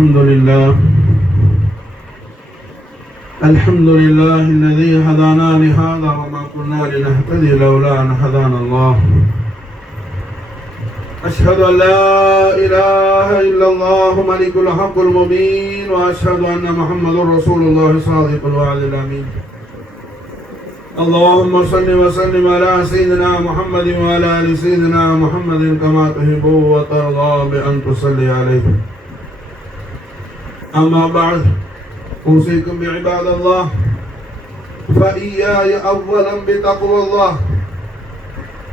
الحمد لله الذي هدانا لهذا وما كنا لنهتدي لولا أن هدانا الله. أشهد أن لا إله إلا الله ملك الحق المبين، وأشهد أن محمد رسول الله صادق الوعد الأمين. اللهم صل وسلم على سيدنا محمد وعلى آل سيدنا محمد كما تحب وترضى بأن تصلي عليه. أما بعد، أوصيكم بعباد الله فإياي أولا بتقوى الله.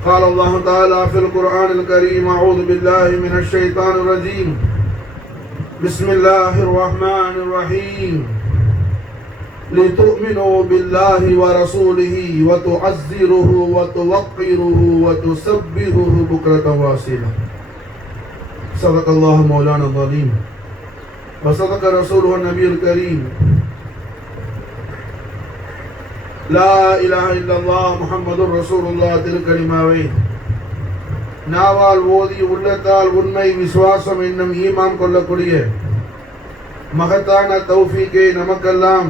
قال الله تعالى في القرآن الكريم: أعوذ بالله من الشيطان الرجيم، بسم الله الرحمن الرحيم. لتؤمنوا بالله ورسوله وتعزروه وتوقروه وتسبحوه بكرة وأصيلا. صدق الله مولانا العظيم وصدق رسوله النبي الكريم. லா இலாஹ இல்லல்லாஹ் முஹம்மதுர் ரசூலுல்லாஹ் திருக்கலிமாவை நாவால் ஓதி உள்ளத்தால் உண்மை விசுவாசம் என்னும் ஈமான் கொள்ளக்கூடிய மகத்தான தௌஃபீக்கை நமக்கெல்லாம்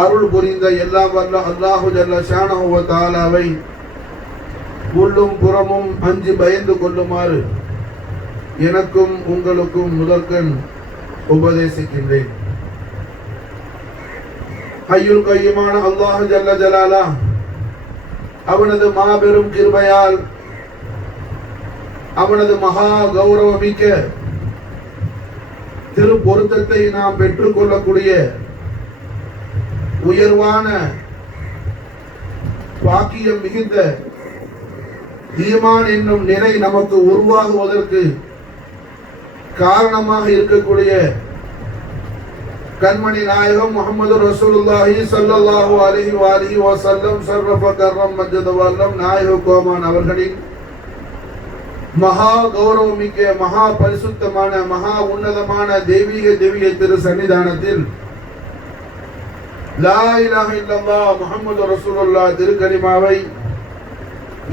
அருள் புரிந்த எல்லாம் வல்ல அல்லாஹு ஜல்ல ஷானஹு வ தஆலாவை உள்ளும் புறமும் அஞ்சு பயந்து கொள்ளுமாறு எனக்கும் உங்களுக்கும் முதற்கண் உபதேசிக்கின்றேன். ஹய்யுல் கய்யூமான அல்லாஹ் ஜல்ல ஜலாலா அவனது மாபெரும் கிருபையால் அவனது மகா கௌரவமிக்க திரு பொருத்தத்தை நாம் பெற்றுக்கொள்ளக்கூடிய உயர்வான பாக்கியம் மிகுந்த ஈமான் என்னும் நிலை நமக்கு உருவாகுவதற்கு காரணமாக இருக்கக்கூடிய கண்மணி நாயகம் முஹம்மது ரசூலுல்லாஹி ஸல்லல்லாஹு அலைஹி வஸல்லம் ஷர்ரஃப கர்ரம் மஜ்ஜத வல்லம் நாயக கோமான் அவர்களின் மகா கௌரவமிக்க மகா பரிசுத்தமான மகா உன்னதமான தெய்வீக திவ்ய திரு சன்னிதானத்தில் லா இலாஹ இல்லல்லாஹ் முஹம்மது ரசூலுல்லாஹ் திருக்கலிமாவை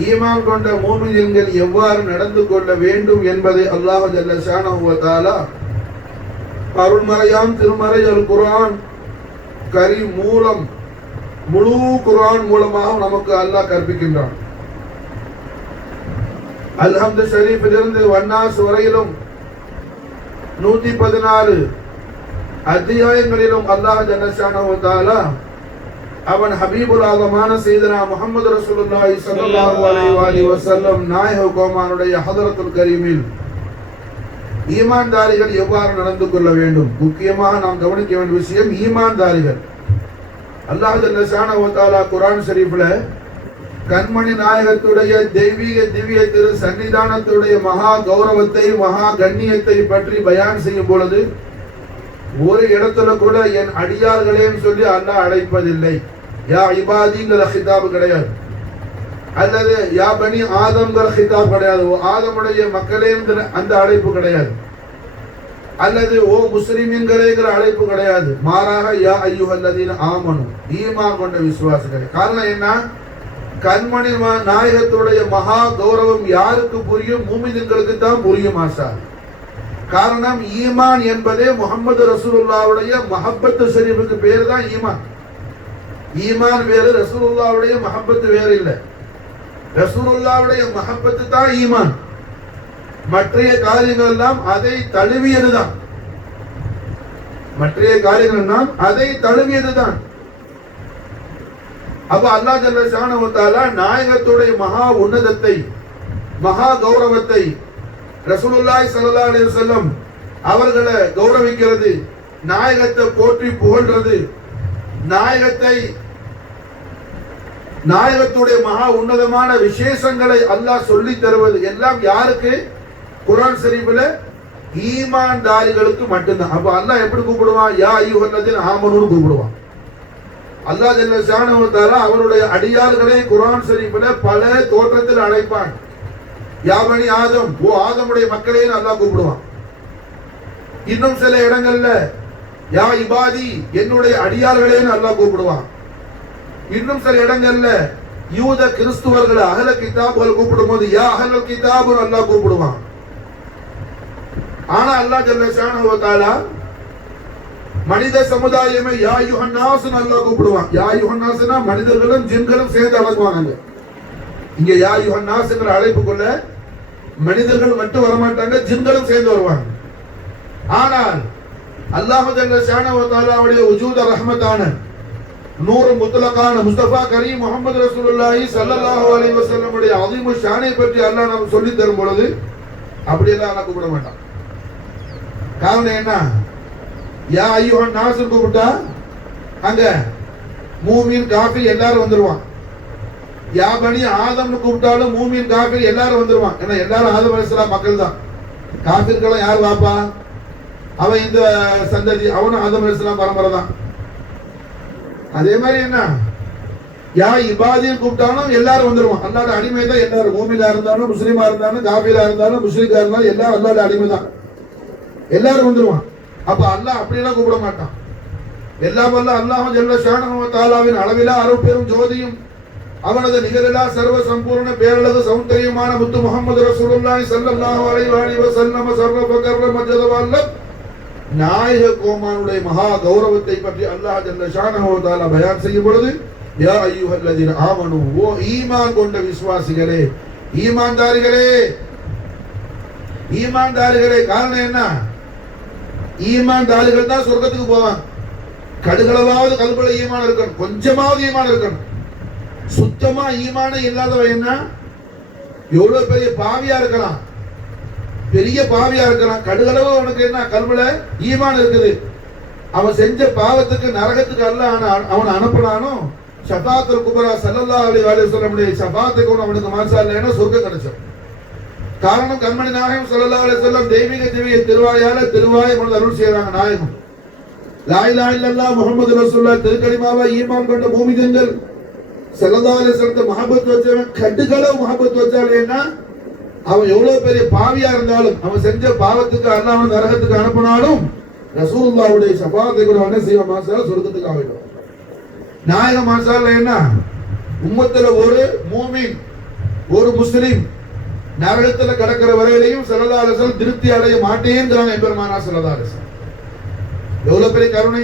ஈமான் கொண்ட மூமின்கள் எவ்வாறு நடந்து கொள்ள வேண்டும் என்பதை அல்லாஹ் ஜல்ல ஷானஹு வ தஆலா அருள்மறையாம் திருமறை அல் குர்ஆன் கரீம் மூலம் முழு குர்ஆன் மூலமாக நமக்கு அல்லாஹ் கற்பிக்கின்றான். அல்ஹம்து ஷரீஃபிலிருந்து வன்னாஸ் வரையிலும் 114 அத்தியாயங்களிலும் அல்லாஹ் ஜல்ல ஷானஹு வ தஆலா அவன் ஹபீபுல் ஆலமான சையதுனா முஹம்மது ரசூலுல்லாஹி ஸல்லல்லாஹு அலைஹி வஸல்லம் நாயக கோமானுடைய ஹதரத்துல் கரீமில் ஈமான்தாரிகள் எவ்வாறு நடந்து கொள்ள வேண்டும், முக்கியமாக நாம் கவனிக்க வேண்டிய விஷயம் ஈமான்தாரிகள். அல்லாஹ் ஜல்ல ஷானஹு வ தஆலா குர்ஆன் ஷரீஃப்ல கண்மணி நாயகத்துடைய தெய்வீக திவ்ய திரு சன்னிதானத்துடைய மகா கௌரவத்தை மகா கண்ணியத்தை பற்றி பயான் செய்யும் பொழுது ஒரு இடத்துல கூட என் அடியார்களேன்னு சொல்லி அல்லாஹ் அழைப்பதில்லை. யா இபாதிங்கிற ஹிதாப் கிடையாது, அல்லது யா பனி ஆதம்ங்கிற ஹிதாப் கிடையாது, ஓ ஆதமுடைய மக்களேங்கிற அந்த அழைப்பு கிடையாது, அல்லது ஓ முஸ்லிம்களேங்கிற அழைப்பு கிடையாது. மாறாக யா அய்யுஹல்லதீன ஆமனு ஈமான் கொண்ட விசுவாசிகளே. காரணம் என்ன? கண்மணி நாயகத்துடைய மகா கௌரவம் யாருக்கு புரியும்? மூமின்களுக்கு தான் புரியும் ஆசா. காரணம் ஈமான் என்பதே முஹம்மது ரசூலுல்லாஹ்வுடைய மஹப்பத்து ஷரீஃபுக்கு பேர் தான் ஈமான். ஈமான் வேறு, ரசூலுல்லாஹ்வுடைய மஹப்பத்து வேறு இல்லை. ரசூலுல்லாஹ்வுடைய மஹப்பத்து தான் ஈமான். மற்றைய காரியங்கள் எல்லாம் அதை தழுவியதுதான். மற்றைய காரியங்கள் எல்லாம் அதை தழுவியதுதான். அப்ப அல்லாஹ் ஜல்ல ஷானஹு வ தஆலா நாயகத்துடைய மகா உன்னதத்தை மகா கௌரவத்தை ரசூலுல்லாஹி ஸல்லல்லாஹு அலைஹி வஸல்லம் அவர்களை கௌரவிக்கிறது, நாயகத்தை போற்றி புகழ்றது, நாயகத்துடைய மகா உன்னதமான விசேஷங்களை அல்லாஹ் சொல்லி தருவது எல்லாம் யாருக்கு? குர்ஆன் ஷரீஃப்ல ஈமான்தாரிகளுக்கு மட்டும்தான். அப்ப அல்லாஹ் எப்படி கூப்பிடுவான்? யா அய்யுஹல்லதீன ஆமனூன்னு கூப்பிடுவான். அல்லாஹ் ஜல்ல ஷானஹு வ தஆலா அவருடைய அடியார்களை குர்ஆன் ஷரீஃப்ல பல தோற்றத்தில் அழைப்பான். யா பனி ஆதம், ஓ ஆதமுடைய மக்களேன்னு அல்லாஹ் கூப்பிடுவான். இன்னும் சில இடங்கள்ல யா இபாதி என்னுடைய அடியார்களேன்னு அல்லாஹ் கூப்பிடுவான். இன்னும் சில இடங்கள்ல யூத கிறிஸ்துவர்களை அஹ்ல கிதாபுகள் கூப்பிடும் போது யா அஹ்லல் கிதாபுன்னு அல்லாஹ் கூப்பிடுவான். ஆனா அல்லாஹ் ஜல்ல ஷானஹு வ தஆலா மனித சமுதாயமே யா அய்யுஹன் நாஸ் அல்லாஹ் கூப்பிடுவான். யா அய்யுஹன் நாஸ்னா மனிதர்களும் ஜின்களும் சேர்ந்து அழைப்பாங்க. இங்க யா அய்யுஹன் நாஸ்ங்கற அழைப்புக்குள்ள மனிதர்கள் மட்டும் வரமாட்டாங்க, ஜின்களும் சேர்ந்து வருவாங்க. ஆனால் அல்லாஹ் ஜல்ல ஷானஹு வ தஆலாவுடைய வஜூத ரஹ்மத்தான நூறு முத்லகான முஸ்தபா கரீம் முஹம்மது ரசூலுல்லாஹி ஸல்லல்லாஹு அலைஹி வஸல்லம் உடைய அஸீமு ஷானை பற்றி அல்லாஹ் நமக்கு சொல்லி தரும் பொழுது அப்படியெல்லாம் அல்லாஹ் கூப்பிட மாட்டான். காரணம் என்ன? யா அய்யுஹன் நாஸ் கூப்பிட்டா அங்க மூமின் காஃபிர் எல்லாரும் வந்துருவான். யா பனி ஆதம்னு கூப்பிட்டாலும் மூமின் காஃபிர் எல்லாரும் வந்துருவான். ஏன்னா எல்லாரும் ஆதம் அலைஹிஸ்ஸலாம் மக்கள் தான். காஃபிர்கள்லாம் யார் வாப்பா? அவன் இந்த சந்ததி, அவனும் ஆதம் அலைஹிஸ்ஸலாம் பரம்பரை தான். அதே மாதிரி என்ன, யா இபாதின்னு கூப்பிட்டாலும் எல்லாரும் வந்துருவான். அல்லாஹ்வோட அடிமை தான் எல்லாரும். மூமினா இருந்தாலும் முஸ்லிமா இருந்தாலும் காஃபிரா இருந்தாலும் முஷ்ரிக்கா இருந்தாலும் எல்லாரும் அல்லாஹ்வோட அடிமை தான். எல்லாரும் வந்துருவான். அப்ப அல்லாஹ் அப்படியெல்லாம் கூப்பிட மாட்டான். எல்லாம் வல்ல அல்லாஹ் ஜல்ல ஷானஹு வ தஆலாவின் அளவிலா அருட்பெரும் ஜோதியும் அவனது நிகரிலா சர்வ சம்பூர்ண பேரழகு சௌந்தரியமான முத்து முஹம்மது ரசூலுல்லாஹி ஸல்லல்லாஹு அலைஹி வஸல்லம் சர்வ கர்ர மஜ்ஜதவல்ல நாயக கோமானுடைய மகா கௌரவத்தை பற்றி அல்லாஹ் ஜல்ல ஷானஹு வ தஆலா பயான் செய்யும் பொழுது யா அய்யுஹல்லதீன ஆமனு, ஓ ஈமான் கொண்ட விசுவாசிகளே, ஈமான்தாரிகளே, ஈமான்தாரிகளே. காரணம் என்ன? ஈமான்தாரிகள் தான் சொர்க்கத்துக்கு போவாங்க. கடுகளவாவது கல்புல ஈமான் இருக்கணும், கொஞ்சமாவது ஈமான் இருக்கணும். சுத்தமா ஈமானே இல்லாதவன் என்ன, எவ்வளவு பெரிய பாவியா இருக்கலாம், பெரிய பாவியா இருக்கலாம், கடுகளவு அவனுக்கு என்ன கல்புல ஈமான் இருக்குது. அவன் செஞ்ச பாவத்துக்கு நரகத்துக்கு அல்லாஹ் அவன் அனுப்பினானோ ஷஃபாத்துல் குப்ரா ஸல்லல்லாஹு அலைஹி வஸல்லம் ஷஃபாத்துக்கு அவனுக்கு மாசா இல்லைன்னா சொர்க்கம் கிடைச்சிடும். காரணம் கண்மணி நாயகம் ஸல்லல்லாஹு அலைஹி வஸல்லம் தெய்வீக திவ்ய திருவாயால திருவாயை கொண்டு அருள் செய்யறாங்க. நாயகம் லா இலாஹ இல்லல்லாஹ் முஹம்மது ரசூலுல்லாஹ் திருக்கலிமாவை ஈமான் கொண்ட மூமின்கள் ஸல்லல்லாஹு அலைஹி வஸல்லம் மஹப்பத் வச்சவன் கடுகளவு மஹப்பத் வச்சாலேன்னா அவன் எவ்வளவு பெரிய பாவியா இருந்தாலும் அவன் செஞ்ச பாவத்துக்கு அல்லாஹ் அவன் நரகத்துக்கு அனுப்பினாலும் ரசூலுல்லாஹ்வுடைய ஷஃபாத்தை கூட என்ன செய்வான் மாசால சொர்க்கத்துக்கு ஆயிடும். நாயக மாசால என்ன உம்மத்துல ஒரு மூமின் ஒரு முஸ்லிம் நரகத்துல கடக்கிற வரையிலையும் ஸல்லல்லாஹு அலைஹி வஸல்லம் திருப்தி அடைய மாட்டேங்கிறாங்க எம்பெருமானார் ஸல்லல்லாஹு அலைஹி வஸல்லம். எவ்வளவு பெரிய கருணை,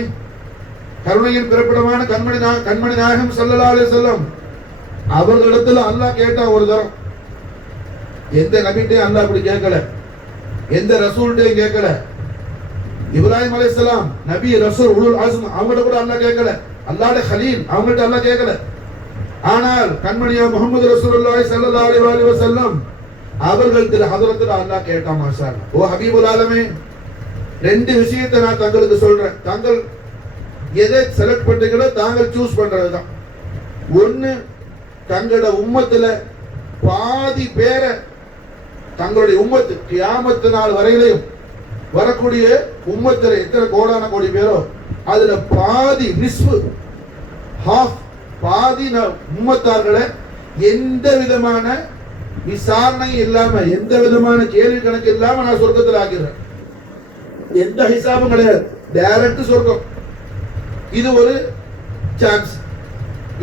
கருணையின் பிறப்பிடமான கண்மணி நாயகம் ஸல்லல்லாஹு அலைஹி வஸல்லம் அவர்களிடத்துல அல்லாஹ் கேட்டா ஒரு தரம். எந்த நபிட்டையும் அல்லாஹ் அப்படி கேட்கல, எந்த ரசூல்ட்டையும் கேட்கல. இப்ராஹிம் அலைஹிஸ்ஸலாம் நபி ரசூல் உலுல் அஸ்ம் அவங்கள்ட்ட கூட அல்லாஹ் கேட்கல. அல்லாஹ்வுடைய கலீல் அவங்கள்ட்ட அல்லாஹ் கேட்கல. ஆனால் கண்மணியா முஹம்மது ரசூலுல்லாஹி ஸல்லல்லாஹு அலைஹி வஸல்லம் அவர்கள் திரு ஹதரத்துல அல்லாஹ் கேட்டா மாஷா அல்லாஹ். ஓ ஹபீபுல் ஆலமீன், ரெண்டு விஷயத்தை நான் தங்களுக்கு சொல்றேன். தாங்கள் எதை செலக்ட் பண்றீங்களோ தாங்கள் சூஸ் பண்றதுதான். ஒன்னு, தங்களோட உம்மத்துல பாதி பேரை தங்களுடைய உம்மத்து கியாமத்து நாள் வரையிலையும் வரக்கூடிய உம்மத்துல எத்தனை கோடான கோடி பேரோ அதுல பாதி நிஸ்பு ஹாஃப் பாதி உம்மத்தார்களை எந்த விதமான விசாரணை இல்லாம எந்த விதமான கேள்வி கணக்கு இல்லாம நான் சொர்க்கத்தில் ஆகிறேன். எந்த ஹிசாபும் கிடையாது, டைரக்ட் சொர்க்கம். இது ஒரு சான்ஸ்.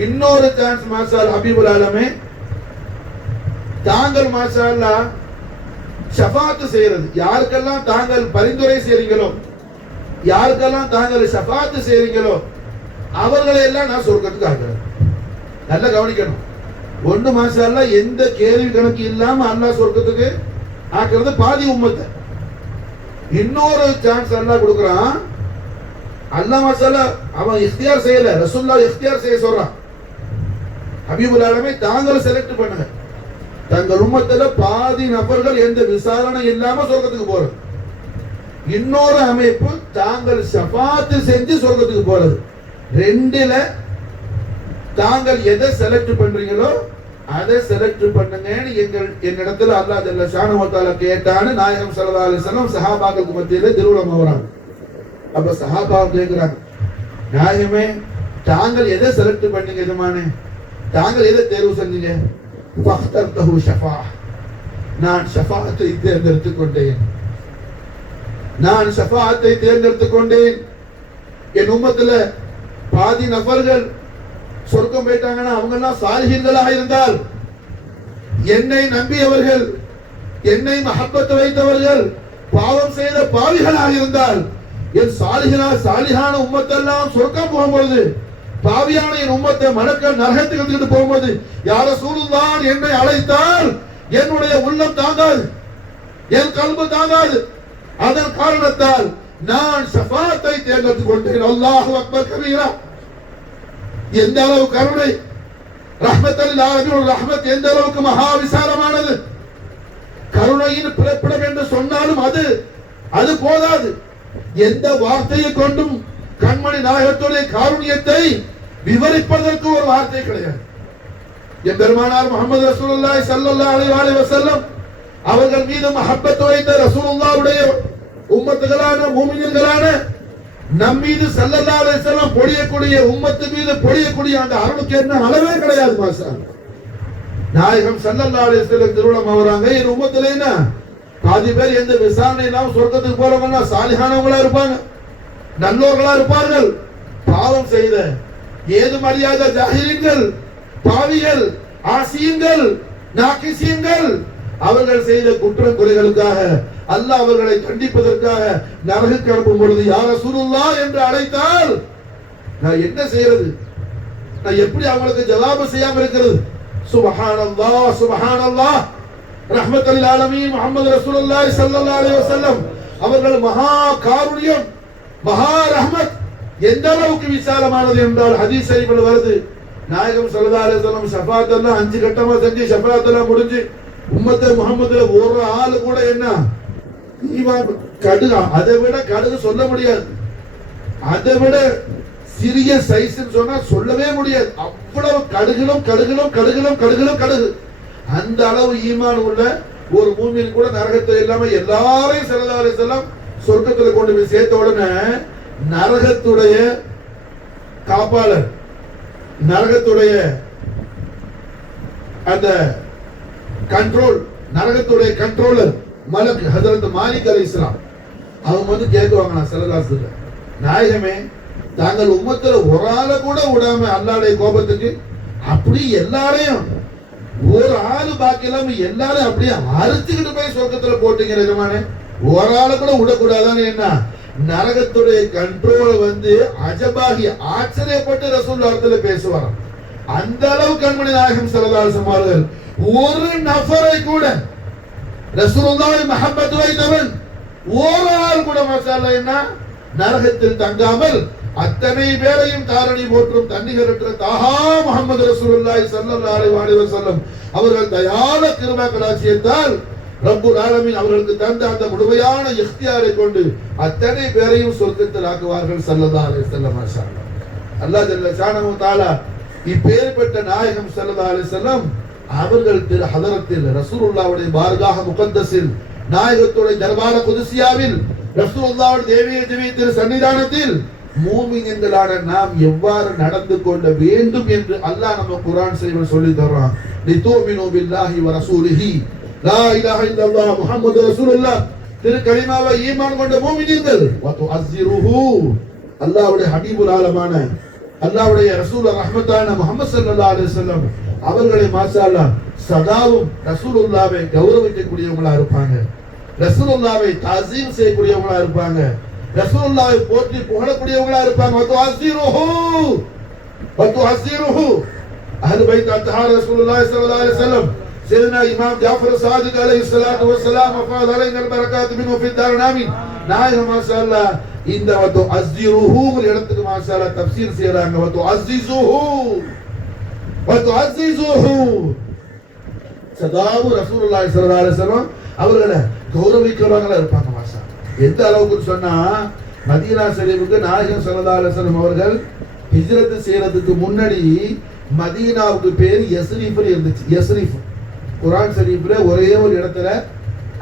இன்னொரு சான்ஸ் மாஷால் ஹபீபுல் ஆலமே, தாங்கள் மாஷா அல்லாஹ் ஷஃபாத் செய்யறது, யாருக்கெல்லாம் தாங்கள் பரிந்துரை செய்றீங்களோ, யாருக்கெல்லாம் தாங்கள் ஷஃபாத் செய்றீங்களோ அவர்களை எல்லாம் நான் சொர்க்கத்துக்கு ஆகிறேன். நல்லா கவனிக்கணும். ஒன்று மாஷா அல்லாஹ் எந்த கேள்வி கணக்கு இல்லாம அல்லாஹ் சொர்க்கத்துக்கு ஆக்குறது பாதி உம்மத்தை. இன்னொரு சான்ஸ் அல்லாஹ் கொடுக்குறான். அல்லாஹ் மாஷா அல்லாஹ் அவன் இஃப்தியார் செய்யல, ரசூலுல்லாஹ் இஃப்தியார் செய்ய சொல்றான். ஹபீபுல் ஆலமே தாங்கள் செலக்ட் பண்ணுங்க. தங்கள் உம்மத்துல பாதி நபர்கள் எந்த விசாரணை இல்லாம சொர்க்கத்துக்கு போறது. இன்னொரு அமைப்பு தாங்கள் ஷஃபாத் செஞ்சு சொர்க்கத்துக்கு போறது. ரெண்டுல தாங்கள் எதை செலக்ட் பண்றீங்களோ அதை செலக்ட் பண்ணுங்க. என்னிடத்துல அல்லாஹ் ஜல்ல ஷானஹு வ தஆலா கேட்டான்னு நாயகம் ஸல்லல்லாஹு அலைஹி வஸல்லம் சஹாபாக்களுக்கு மத்தியில திருவுளம் வராங்க. அப்ப சஹாபா கேக்குறாங்க, நாயகமே தாங்கள் எதை செலக்ட் பண்ணீங்க எஜமானே, தாங்கள் எதை தேர்வு செஞ்சீங்க? ஃபக்தர்தஹு ஷஃபா, நான் ஷஃபாஅத்தை தேர்ந்தெடுத்துக் கொண்டேன், நான் ஷஃபாஅத்தை தேர்ந்தெடுத்துக் கொண்டேன். என் உம்மத்துல பாதி நபர்கள் சொர்க்கம் போயிட்டாங்கன்னா அவங்க எல்லாம் சாலிஹீன்களாக இருந்தால், என்னை நம்பியவர்கள், என்னை மஹப்பத் வைத்தவர்கள், பாவம் செய்த பாவிகளாக இருந்தால் என் சாலிகான உம்மத்தெல்லாம் சொர்க்கம் போகும்பொழுது பாவியான என் உம்மத்தை மலக்கள் நரகத்துக்கு எடுத்துக்கிட்டு போகும்போது யா ரசூலுல்லாஹ் என்னை அழைத்தால் என்னுடைய உள்ளம் தாங்காது, என் கல்பு தாங்காது. அதன் காரணத்தால் நான் ஷஃபாத்தை தேர்ந்தெடுத்துக் கொண்டேன். அல்லாஹு அக்பர் கபீரா. எந்த அளவு கருணை, ரஹ்மத்துல் ஆலமீன் ரஹ்மத் எந்த அளவுக்கு மகா விசாலமானது. கருணையின் பிறப்பிடம் என்று சொன்னாலும் அது போதாது. எந்த வார்த்தையை கொண்டும் கண்மணி நாயகத்துடைய காருண்யத்தை விவரிப்பதற்கு ஒரு வார்த்தை கிடையாது. என் பெருமானார் முஹம்மது ரசூலுல்லாஹி ஸல்லல்லாஹு அலைஹி வஸல்லம் அவர்கள் மீது மஹப்பத் வைத்த ரசூலுல்லாஹ்வுடைய உம்மத்துகளான மூமின்களான நம் மீது ஸல்லல்லாஹு அலைஹி வஸல்லம் பொழியக்கூடிய உம்மத்து மீது பொழியக்கூடிய அந்த அருளுக்கு என்ன அளவே கிடையாது. மாஷா நாயகம் ஸல்லல்லாஹு அலைஹி வஸல்லம் திருவுளம் அவராங்க இந்த உம்மத்திலே என்ன பாதி பேர் எந்த விசாரணை இல்லாம சொர்க்கத்துக்கு போறவங்க சாலிஹானவங்களா இருப்பாங்க, நல்லோர்களா இருப்பார்கள். பாவம் செய்த ஏதும் அறியாத ஜாஹிலீன்கள், பாவிகள், ஆசியங்கள், நாகிசீன்கள் அவர்கள் செய்த குற்றம் குறைகளுக்காக அல்லாஹ் அவர்களை கண்டிப்பதற்காக நரகுக்கு அனுப்பும் பொழுது யா ரசூலுல்லாஹ் என்று அழைத்தால் நான் என்ன செய்யறது? நான் எப்படி அவங்களுக்கு ஜவாபு செய்யாம இருக்கிறது? சுப்ஹானல்லாஹ் சுப்ஹானல்லாஹ். ரஹ்மத்துல் ஆலமீன் முஹம்மது ரசூலுல்லாஹி ஸல்லல்லாஹு அலைஹி வஸல்லம் அவர்கள் மகா காருண்யம், மகா ரஹ்மத் எந்த அளவுக்கு விசாலமானது என்றால் ஹதீஸ் ஷரீஃபில் வருது. நாயகம் ஸல்லல்லாஹு அலைஹி வஸல்லம் ஷஃபாத் எல்லாம் 5 கட்டமா செஞ்சு ஷஃபாத் எல்லாம் முடிஞ்சு உம்மத்தை முஹம்மதுல ஒரு ஆளு கூட என்ன ஈமான் கடுகு, அதை விட கடுகு சொல்ல முடியாது, அதை விட சிறிய சைஸ் சொன்னா சொல்லவே முடியாது. அவ்வளவு கடுகிலும் கடுகிலும் கடுகிலும் கடுகிலும் கடுகு. அந்த அளவு ஈமான் உள்ள ஒரு மூமின் கூட நரகத்தில் இல்லாம எல்லாரையும் ஸல்லல்லாஹு அலைஹி வஸல்லம் சொர்க்கத்துல கொண்டு போய் சேர்த்த உடனே நரகத்துடைய காப்பாளர், நரகத்துடைய அந்த கண்ட்ரோல், நரகத்துடைய கண்ட்ரோலர் மலக் ஹஜரத் மாலிக் அலைஹிஸ்ஸலாம் அவங்க வந்து கேட்குவாங்க ஸல்லல்லாஹு அலைஹி வஸல்லம், நாயகமே தாங்கள் உம்மத்துல ஒரு ஆளை கூட விடாம அல்லாஹ்வுடைய கோபத்துக்கு அப்படி எல்லாரையும் ஒரு ஆளு பாக்கி இல்லாம எல்லாரும் அப்படியே அறுத்துக்கிட்டு போய் சொர்க்கத்துல போட்டீங்க நிஜமானே, ஒரு ஆளு கூட விடக்கூடாதான்னு என்ன நரகத்துடைய கண்ட்ரோல் வந்து அஜபாகி ஆச்சரியப்பட்டு ரசூலுல்லாஹ் பேசுவாராம். அந்த அளவு கண்மணி நாயகம் ஸல்லல்லாஹு அலைஹி வஸல்லம் அவர்கள் ஒரு நபரை கூட ரசூலுல்லாஹி மஹப்பத் வைத்தவன் ஒரு ஆள் கூட மசாலா என்ன நரகத்தில் தங்காமல் அத்தனை பேரையும் தாரணி போற்றும் தன்னிகரற்ற தாஹா முஹம்மது ரசூலுல்லாஹி ஸல்லல்லாஹு அலைஹி வஸல்லம் அவர்கள் தயால கிருபா கடாட்சியத்தால் ரப்புல் ஆலமீன் அவர்களுக்கு தந்த அந்த முழுமையான இக்தியாரை கொண்டு அத்தனை பேரையும் சொர்க்கத்தில் ஆக்குவார்கள் ஸல்லல்லாஹு அலைஹி வஸல்லம். மாஷா அல்லாஹ் ஜல்ல ஷானஹு தஆலா இப்பேற்பட்ட நாயகம் ஸல்லல்லாஹு அலைஹி வஸல்லம் அவர்கள் திரு ஹதரத்தில் ரசூலுல்லாஹ்வுடைய பார்காஹ முகத்தஸில் நாயகத்துடைய தர்பார குதுசியாவில் ரசூலுல்லாஹ்வுடைய தேவிய திவ்ய திரு சன்னிதானத்தில் மூமின்களான நாம் எவ்வாறு நடந்து கொள்ள வேண்டும் என்று அல்லாஹ் நம்ம குர்ஆன் ஷரீஃபில் சொல்லி தர்றான். லிதுமினு பில்லாஹி வ ரசூலிஹி லா இலாஹ இல்லல்லாஹ் முஹம்மது ரசூலுல்லாஹ் திரு கலிமாவை ஈமான் கொண்ட மூமின்கள் வ துஅஸ்ஸிருஹு அல்லாஹ்வுடைய ஹபீபுல் ஆலமான அல்லாஹ்வுடைய ரசூல் ரஹ்மத்தான முஹம்மது ஸல்லல்லாஹு அலைஹி வஸல்லம் அவர்களை மாஷா அல்லாஹ் சதாவும் ரசூலுல்லாஹ்வை கௌரவிக்கக்கூடியவங்களா இருப்பாங்க, ரசூலுல்லாஹ்வை தாஸீம் செய்யக்கூடியவங்களா இருப்பாங்க, ரசூலுல்லாஹ்வை போற்றி புகழக்கூடியவங்களா இருப்பாங்க. வதுஅஸ்ஸிருஹு அஹ்லு பைத் அத்ஹார் ரசூலுல்லாஹி ஸல்லல்லாஹு அலைஹி வஸல்லம் சையதுனா இமாம் ஜாஃபர் சாதிக் அலைஹிஸ்ஸலாத்து வஸ்ஸலாம் வஃபாத் அலைஹில் பரகாத் மின்ஹு ஃபி தாரின் ஆமீன். நாயகம் மாஷா அல்லாஹ் இந்த வதுஅஸ்ஸிருஹு இடத்துக்கு மாஷா அல்லாஹ் தஃப்சீர் செய்றாங்க. வதுஅஸ்ஸிஸுஹு சதாவு ரசூலுல்லாஹி ஸல்லல்லாஹு அலைஹி வஸல்லம் அவர்களை கௌரவிக்கிறவங்களா இருப்பாங்க. மாஷா எந்த அளவுக்கு சொன்னா மதீனா ஷரீஃபுக்கு நாயகம் ஸல்லல்லாஹு அலைஹி வஸல்லம் அவர்கள் ஹிஜ்ரத் செய்யறதுக்கு முன்னாடி மதீனாவுக்கு பேர் யஸ்ரீஃப்னு இருந்துச்சு. யஸ்ரீஃப் குர்ஆன் ஷரீஃப்ல ஒரே ஒரு இடத்துல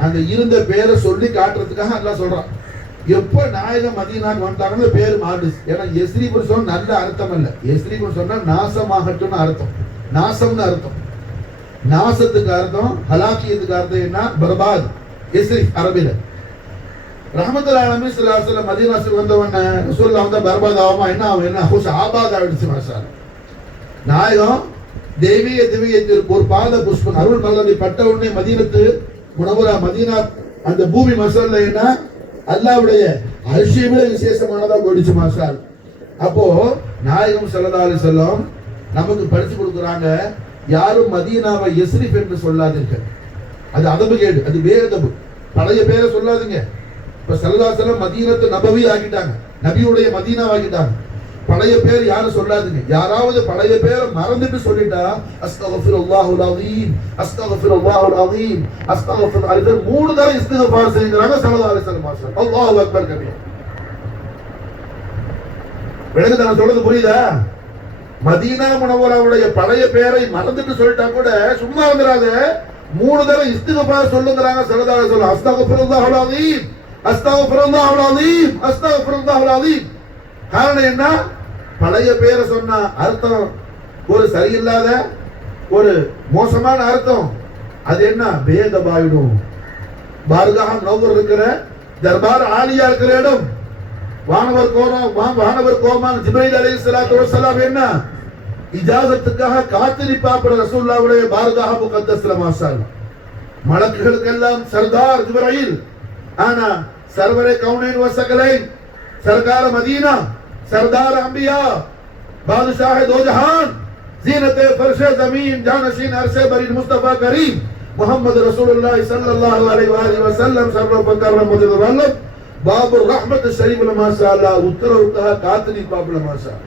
அந்த இருந்த பேரை சொல்லி காட்டுறதுக்காக அல்லாஹ் சொல்றான். எப்ப நாயகம் மதீனாக்கு வந்தாங்கன்னு பேர் மாறுச்சு. ஏன்னா யஸ்ரீஃப்னு சொன்னா நல்ல அர்த்தம் இல்ல, யஸ்ரீஃப்னு சொன்னா நாசமாகட்டும்னு அர்த்தம், நாசம்னு அர்த்தம். நாசத்துக்கு அர்த்தம் ஹலாக்கியத்துக்கு அர்த்தம் என்ன பர்பாத். யஸ்ரீஃப் அரபில ரஹ்மத்துல் ஆலமீன் ஸல்லல்லாஹு அலைஹி வஸல்லம் மதீனாவுக்கு வந்தவன ரசூலுல்லாஹ் வந்தா பர்பாத் ஆகுமா என்ன ஆகும்? என்ன ஹுஸ் ஆபாத் ஆயிடுச்சு. மாஷா நாயகம் தெய்வீக திவ்யத்தில் ஒரு பாத புஷ்பம் அருள் மலரை பட்ட உடனே மதீனத்து முனவரா மதீனா அந்த பூமி மசால்ல என்ன அல்லாஹ்வுடைய அரிசியை விட விசேஷமானதா போயிடுச்சு மசால். அப்போ நாயகம் ஸல்லல்லாஹு அலைஹி வஸல்லம் நமக்கு படிச்சு கொடுக்குறாங்க, யாரும் மதீனாவை யஸ்ரிப் என்று சொல்லாதீர்கள். அது அதபு கேடு, அது பேரதபு. பழைய பேரை சொல்லாதீங்க. இப்ப ஸல்லல்லாஹு அலைஹி வஸல்லம் மதீனத்து நபவி ஆக்கிட்டாங்க, நபியுடைய மதீனா ஆக்கிட்டாங்க. பழைய பேர் யாரும் சொல்லாதீங்க. யாராவது பழைய பேரை மறந்துட்டு சொல்லிட்டா அஸ்தக்ஃபிருல்லாஹுல் அஸீம், அஸ்தக்ஃபிருல்லாஹுல் அஸீம், அஸ்தக்ஃபிருல்லாஹ் அது 3 தடவை இஸ்திக்ஃபார் செய்யுங்கறாங்க ஸல்லல்லாஹு அலைஹி வஸல்லம். அல்லாஹு அக்பர் கபீர். விளங்குதா நான் சொல்றது புரியுதா? மதீனா முனவ்வராவுடைய பழைய பேரை மறந்துட்டு சொல்லிட்டா கூட சும்மா வந்துடாத, 3 தடவை இஸ்திக்ஃபார் சொல்லுங்கறாங்க ஸல்லல்லாஹு அலைஹி வஸல்லம். அஸ்தக்ஃபிருல்லாஹுல் அஸீம், அஸ்தக்ஃபிருல்லாஹுல் அஸீம், அஸ்தக்ஃபிருல்லாஹுல் அஸீம். காரணம் என்ன? பழைய பேரை சொன்னா அர்த்தம் ஒரு சரியில்லாத ஒரு மோசமான அர்த்தம். அது என்ன? பேதமாயிடும். பார்காஹம் நௌவர் இருக்கிற தர்பார் ஆலியா இருக்கிற இடம், வானவர் கோமான் ஜிப்ரீல் அலைஹிஸ்ஸலாத்து வஸ்ஸலாம் என்ன இஜாசத்துக்காக காத்திருப்பாப்பட ரசூலுல்லாஹ்வுடைய பார்காஹ முகத்தஸ்ல மாஷாஅல்லாஹ். மலக்குகளுக்கெல்லாம் சர்தார் ஜிப்ரீல், ஆனா சர்வரே கௌனைன் வஸகலைன், सरकार मदीना, सरदार अंबिया, बादशाह दो जहान, जीनत फर्शे जमीन, जानशीन अरशे बरीद मुस्तफा करीम मोहम्मद रसूलुल्लाह सल्लल्लाहु अलैहि वसल्लम सर्वपकार मुतवल्लम बाबुर रहमत शरीफ माशाअल्लाह उत्तर उत्तह कातनी बाबुल माशाअल्लाह.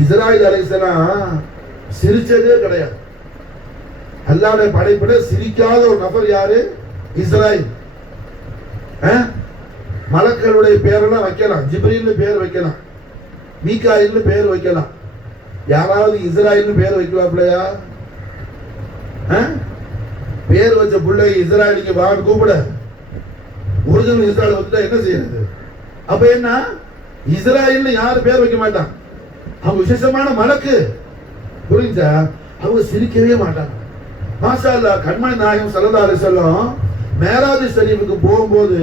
இஸ்ராயில் அலைஹிஸ்ஸலாம் சிரிச்சதே கிடையாது. அல்லாஹ்வுடைய படைப்புல சிரிக்காத ஒரு நபர் யாரு? இஸ்ராயில். மலக்களுடைய பேரெல்லாம் வைக்கலாம், ஜிப்ரீல்னு பேர் வைக்கலாம், மீகாயில்னு பேர் வைக்கலாம். யாராவது இஸ்ராயில்னு பேர் வைக்கலாம்லையா? பேர் வச்ச பிள்ளை இஸ்ராயலுக்கு வாங்க கூப்பிட, ஒரிஜினல் இஸ்ராயல் வந்துட்டா என்ன செய்யறது? அப்ப என்ன, இஸ்ராயல்னு யாரும் பேர் வைக்க மாட்டான். அவங்க விசேஷமான மலக்கு, புரிஞ்சா? அவங்க சிரிக்கவே மாட்டாங்க. மாஷா அல்லாஹ். கண்மணி நாயகம் ஸல்லல்லாஹு அலைஹி வஸல்லம் மேராஜ் ஷரீஃபுக்கு போகும்போது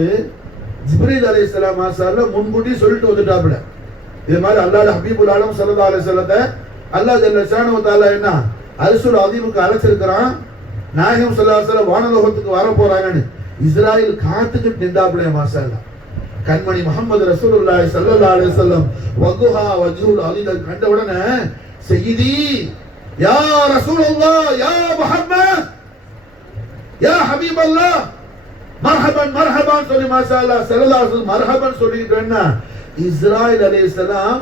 ஜிப்ரீல் அலைஹிஸ்ஸலாம் மாஷாஅல்லாஹ் முன்கூட்டி சொல்லிட்டு வந்துட்டாப்ல, இது மாதிரி அல்லாஹ்வுடைய ஹபீபுல் ஆலம் ஸல்லல்லாஹு அலைஹி வஸல்லத்தை அல்லாஹ் ஜல்ல ஷானஹு வ தஆலா என்ன அர்ஷுல் அதீமுக்கு அழைச்சிருக்கிறான், நாயகம் ஸல்லல்லாஹு அலைஹி வஸல்லம் வானலோகத்துக்கு வர போறாங்கன்னு இஸ்ராயில் காத்துக்கிட்டு நின்றாப்ல மாஷாஅல்லாஹ். கண்மணி முஹம்மது ரசூலுல்லாஹி ஸல்லல்லாஹு அலைஹி வஸல்லம் வதுஹா வஜ்ஹுல் அலீல் கண்ட உடனே சய்யிதி யா ரசூலுல்லாஹ் யா முஹம்மத் யா ஹபீபல்லாஹ் மர்ஹபன் மர்ஹபன் சொல்லி மாஷாஅல்லாஹ் ஸல்லல்லாஹு அலைஹி வஸல்லம் மர்ஹபன் சொல்லிட்டேன்னா இஸ்ராயில் அலைஹிஸ்ஸலாம்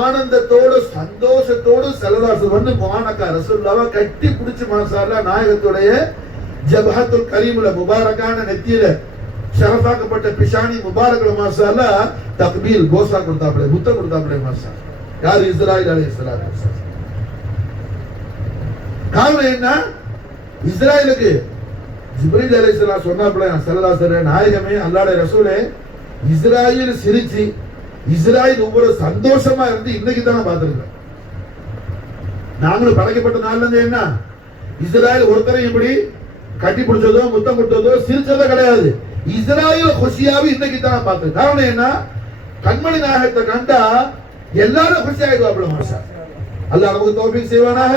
ஆனந்தத்தோடு சந்தோஷத்தோடு ஸல்லல்லாஹு அலைஹி வஸல்லம் வந்து முஆனகா ரசூலுல்லாஹ்வை கட்டி பிடிச்சு மாஷாஅல்லாஹ் நாயகத்துடைய ஜபஹத்துல் கரீமுல முபாரக்கான நெத்தியில ஷரஃபாக்கப்பட்ட பிஷானி முபாரக்ல மாஷாஅல்லாஹ் தக்பீல் கோஷா கொடுத்தாப்ல, முத்தம் கொடுத்தாப்ல மாஷாஅல்லாஹ். யார்? இஸ்ராயில் அலைஹிஸ்ஸலாம். காரணம் என்ன? இஸ்ராயிலுக்கு ஜிப்ரீல் அலைஹிஸ்ஸலாம் சொன்னாப்ல ஸல்லல்லாஹு அலைஹி வஸல்லம் நாயகமே அல்லாஹ்வுடைய ரசூலே இஸ்ராயில் சிரிச்சு இஸ்ராயில் ஒவ்வொரு சந்தோஷமா இருந்து இன்னைக்கு தான பாத்துருக்கோம். நாங்களும் படைக்கப்பட்ட நாள்ல இருந்து என்ன இஸ்ராயில் ஒருத்தரை இப்படி கட்டி பிடிச்சதோ முத்தம் கொடுத்ததோ சிரிச்சதோ கிடையாது. இஸ்ராயில் குஷியாவே இன்னைக்கு தான் பார்த்தது. காரணம் என்ன? கண்மணி நாயகத்தை கண்டா எல்லாரும் குஷி ஆயிடுவாப்ல மாஷா. அல்லாஹ் நமக்கு தௌஃபீக் செய்வானாக.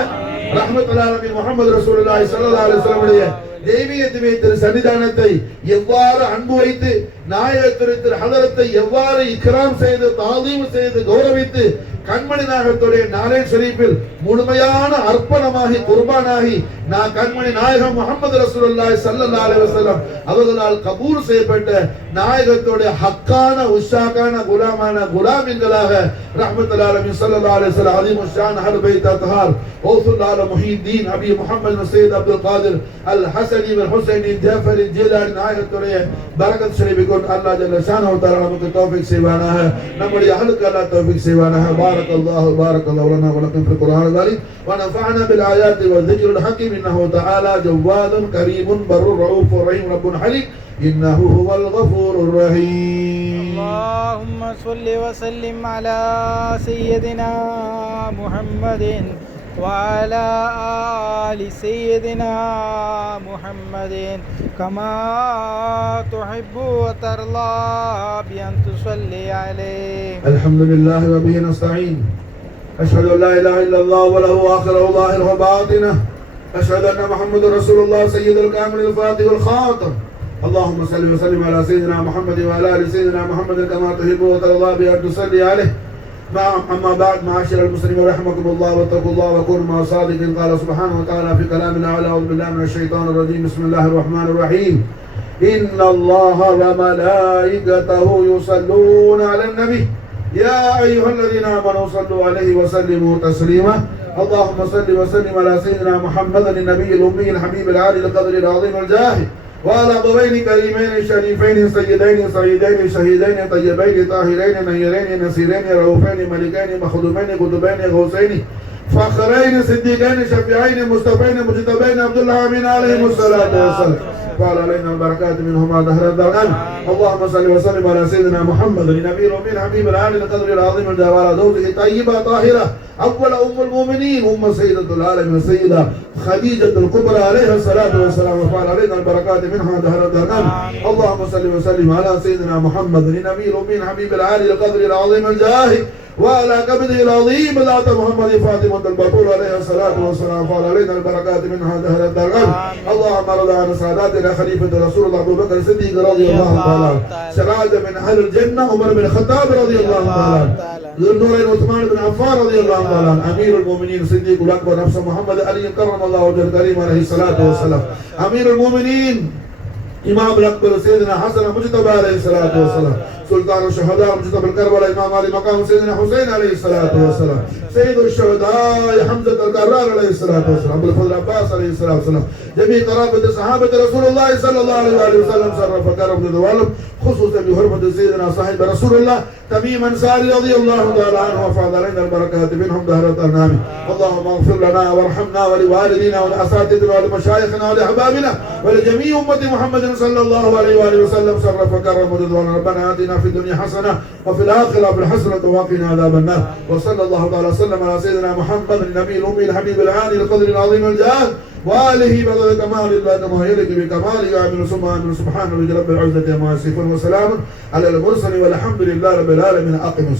ரஹ்மத்துல்லாஹி அலைஹி முஹம்மது ரசூலுல்லாஹி ஸல்லல்லாஹு அலைஹி வஸல்லம் தெய்வீகத்துவ திரு சன்னிதானத்தை எவ்வாறு அன்பு வைத்து நாயகத்துடைய திரு ஹதரத்தை எவ்வாறு இக்ராம் செய்து தாதீம் செய்து கௌரவித்து கண்மணி நாயகத்துடைய நாலே ஷரீஃபில் முழுமையான அர்ப்பணமாகி குர்பானாகி நான் கண்மணி நாயகம் முஹம்மது ரசூலுல்லாஹி ஸல்லல்லாஹு அலைஹி வஸல்லம் அவர்களால் கபூல் செய்யப்பட்ட நாயகத்துடைய ஹக்கான உஷாக்கான குலாமான குலாமின்களாக ரஹ்மத்துல்லாஹி அலைஹி ஸல்லல்லாஹு அலைஹி வஸல்லம் அலீமு ஷான் அஹ்ல் பைத் அத்ஹார் ஓசுல்லாஹ் முஹீதீன் அபி முஹம்மது சையத் அப்துல் காதிர் அல் ஹஸனி வல் ஹுசைனி ஜாஃபர் ஜீலானி நாயகத்துடைய பரக்கத் ஷரீஃபை கொண்டு அல்லாஹ் ஜல்ல ஷானஹு வ தஆலா நமக்கு தௌஃபீக் செய்வானாக. நம்முடைய அஹ்லுக்கு அல்லாஹ் தௌஃபீக் செய்வானாக. بارك الله لنا ولكم في القرآن العظيم ونفعنا بالآيات والذكر الحكيم إنه تعالى جواد كريم بر رؤوف رحيم رب حليم إنه هو الغفور الرحيم. اللهم صل وسلم على سيدنا محمد وعلى آل سيدنا محمد كما تحب وترضى بأن تصلي عليه. الحمد لله وبه نستعين. أشهد أن لا إله إلا الله وله آخره ظاهره وباطنه أشهد أن محمد رسول الله سيد الكامل الفاتح الخاتم. اللهم صل وسلم على سيدنا محمد وعلى آل سيدنا محمد كما تحب وترضى بأن تصلي عليه. أما بعد معاشر المسلمين رحمكم الله واتقوا الله وكونوا مع الصادقين. قال سبحانه وتعالى في كلامنا الأعلى: أعوذ بالله من الشيطان الرجيم. بسم الله الرحمن الرحيم. إن الله وملائكته يصلون على النبي يا أيها الذين آمنوا صلوا عليه وسلموا تسليما. اللهم صل وسلم على سيدنا محمد النبي الأمي الحبيب العالي القدر العظيم الجاه وعلى أبوين كريمين شريفين سيدين سعيدين شهيدين طيبين طاهرين نيرين نسيرين رؤوفين ملكين مخدومين قطبين غوثين فخرين صديقين شفيعين مصطفين مجتبين عبد الله امين عليهم الصلاه والسلام. قال علينا البركات منهما دهر الدران. اللهم صل وسلم على سيدنا محمد النبي الامي الحبيب العالي القدر العظيم الجوال زوجه طيبه طاهره اول ام المؤمنين سيده العالمين السيده خديجه الكبرى عليها الصلاه والسلام. وقال علينا البركات منها دهر الدران. اللهم صل وسلم على سيدنا محمد النبي الامي الحبيب العالي القدر العظيم الجاه وعلى كبده العظيم ذات محمد فاطمة البطول عليها الصلاة والسلام. قال علينا البركات منها دهر الدرجات. اللهم ارض عن ساداتنا خليفة رسول الله أبو بكر الصديق رضي الله تعالى، سراج من أهل الجنة عمر بن الخطاب رضي الله تعالى، ذو النورين عثمان بن عفان رضي الله تعالى، أمير المؤمنين الصديق الأكبر نفس محمد علي كرم الله وجهه الكريم عليه الصلاة والسلام، أمير المؤمنين إمام الأكبر سيدنا حسن مجتبى عليه الصلاة والسلام، سلطان الشهداء مجتبى الكربلاء إمام علي مقام سيدنا حسين عليه الصلاة والسلام، سيد الشهداء حمزة الكرار عليه الصلاة والسلام، أبو الفضل عباس عليه الصلاة والسلام، جميع قرابة صحابة رسول الله صلى الله عليه وسلم شرف كرم ذوالهم، خصوصا بحرمة سيدنا صاحب رسول الله تميم أنصاري رضي الله تعالى عنه. وفاض علينا البركات منهم دهر الأنام. اللهم اغفر لنا وارحمنا ولوالدينا ولأساتذتنا ولمشايخنا ولأحبابنا ولجميع أمة محمد صلى الله عليه وآله وسلم شرف كرم رضوان. ربنا آتنا في الدنيا حسنة وفي الآخرة بالحسنة وقنا عذاب النار. وصلى الله تعالى وسلم على سيدنا محمد النبي الأمي الحبيب العالي القدر العظيم الجاه وآله بدل كمال الله كما يليق بكماله. آمين ثم آمين. سبحان رب العزة عما يصفون وسلام على المرسلين والحمد لله رب العالمين. أقم